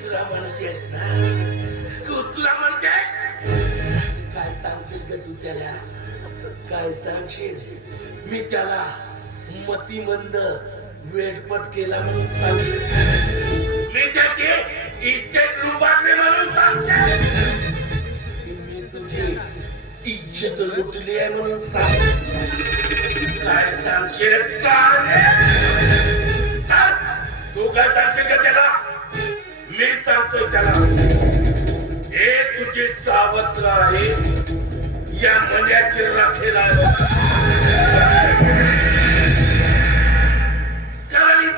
तुला म्हणतेस ना तू तुला म्हणतेस काय सांगशील ग तू त्याला? काय सांगशील? मी त्याला मतिमंद वेडपट केला म्हणून सांगशील. मी त्याची इस्टेट लुबाडले म्हणून सांगशील. इज्जत लुटली आहे म्हणून सांग काय सांगशील तू काय सांगशील का त्याला? मी सांगतोय त्याला. हे तुझे सावत्र आहे. या मन्याची राखेल आहे.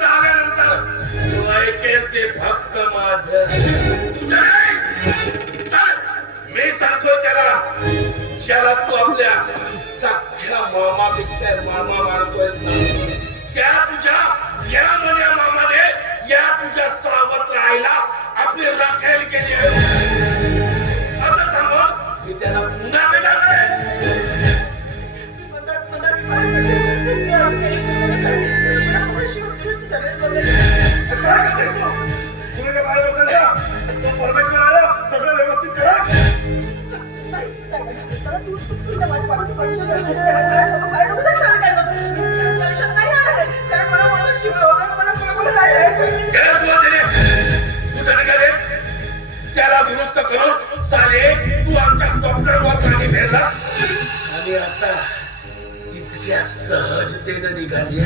आल्यानंतर तू ऐकेल ते फक्त माझ. मी सांगतोय त्याला. ज्याला तू आपल्या सख्या मामापेक्षा मामा मानतोयस त्या तुझ्या या मन्या मामाने या तुझ्या सावत राहायला आपली राखायला केली आहे. आणि आता इतक्या सहजतेनं निघाली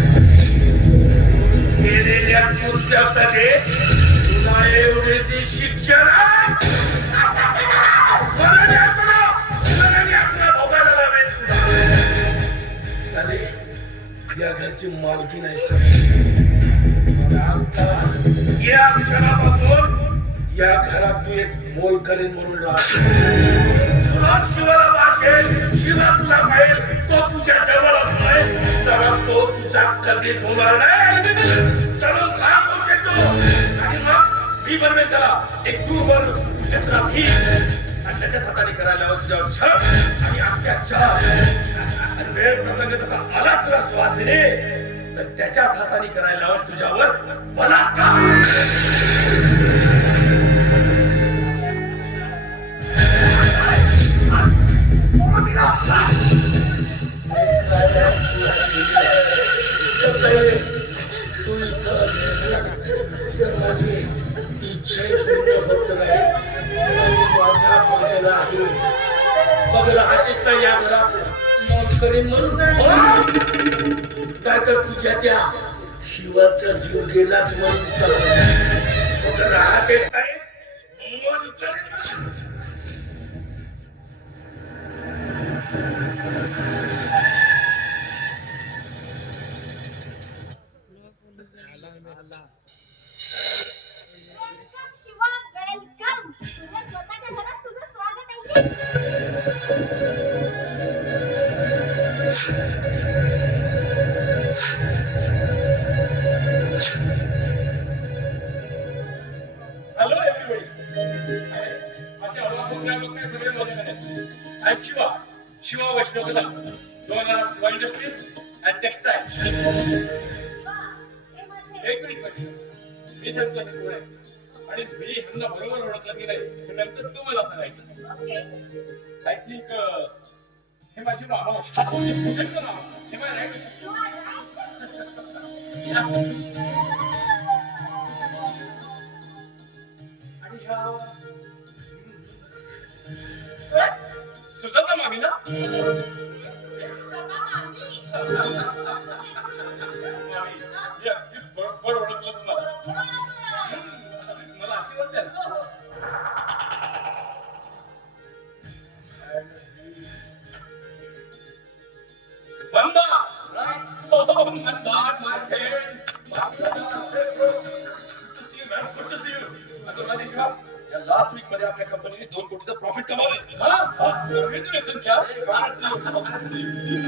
केलेल्या कृत्यासाठी तुला एवढेची शिक्षण भोगायला लावेल या घरची मालकी नाही. आता या क्षणापासून या घरात तू एक मोल करीन म्हणून राहतो तुला शिवाला वाचेल शिवा तुला पाहिल तो तुझ्या जवळ असतोय. सगळा तो तुझा कधीच होणार नाही. चलो खराब होऊ शकतो? आणि मग मी बनवेल त्याला एक दूर त्याचा भी आणि त्याच्या हाताने करायला लावत तुझ्यावर छळ. आणि अत्याचार आणि वेळ प्रसंग तसा आलाच ना सुवासिने तर त्याच्याच हाताने करायला लावत तुझ्यावर बलात्कार तू इथं असलीस तर माझी इच्छा होत नाही माझ्या आहे. मग राहतेस ना या घरात म्हणून तुझ्या त्या शिवाचा जीव गेलाच म्हणून सांग. मग नाही शिवा. शिवा वैष्णव दोन शिवा इंडस्ट्रीज अँड टेक्सटाईल एक मिनिट मी सांगतो आणि मी ह्यांना बरोबर ओळखलं की नाही त्याच्यानंतर तू मला सांगायचं आय थिंक हे माझे मामा पूजनचं नाव हे माझं right? You are right. आणि ह्या ओळख? सुजाता मामी ना बाबा,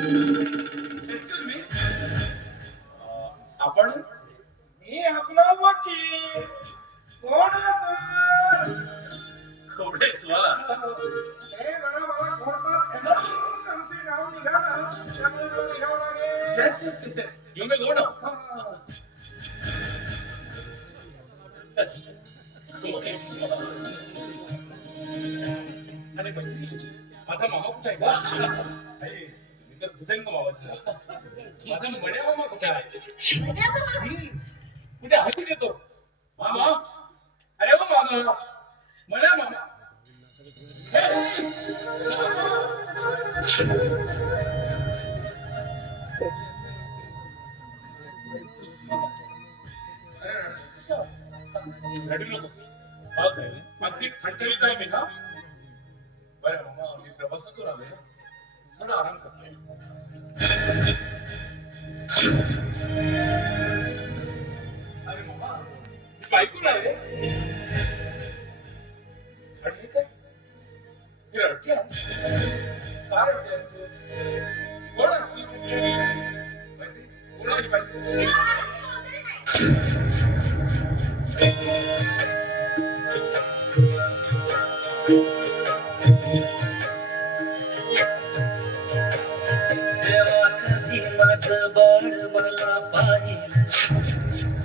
Excuse me. आपण मी आपला वकील कोण असं? कोरडे स्वा हे जरा मला कोर्टात निघा ना त्यामुळे लागेल yes yes yes yes you may go now हा. अरे बसली. माझा मामा कुठे आहे? मी तर भुजंग मामाचा माझा मड्या मामा कुठे आहे? कुठे आहे कुठे मामा? अरे ओ मामा. मड्या मामा. रडू नकोस. अगदी ठणठणीत आहे मी ना बरं मामा मी प्रवासातून आलोय ना थोडा आराम करतोय अरे मामा मी बायको नाही रे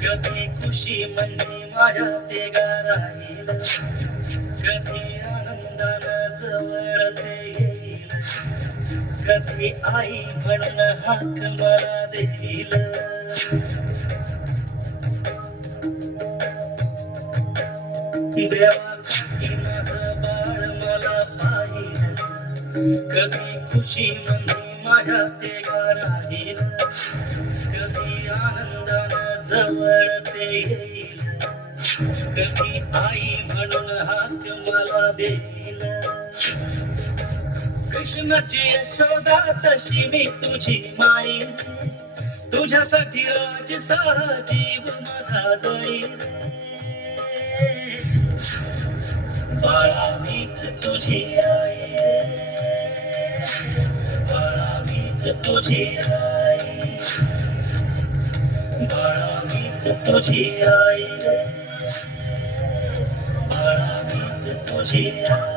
कधी खुशी म्हणजे माझ्या ते राहील कधी आनंदाला जवळ ते येईल. कधी आई म्हणून हाक मला देईल. देवा माझं बाळ मला पाहिजे कधी खुशी म्हणजे माझ्या ते राहील कधी आनंदानं जवळ ते येईल कधी आई म्हणून हाक मला देईल कृष्णाची यशोदा तशी मी तुझी माई. तुझ्यासाठी राजसा जीव माझा जाईल बाळा मीच तुझी आई बाळा मीच तुझी आई बाळा मीच तुझी आई बाळा मीच तुझी आई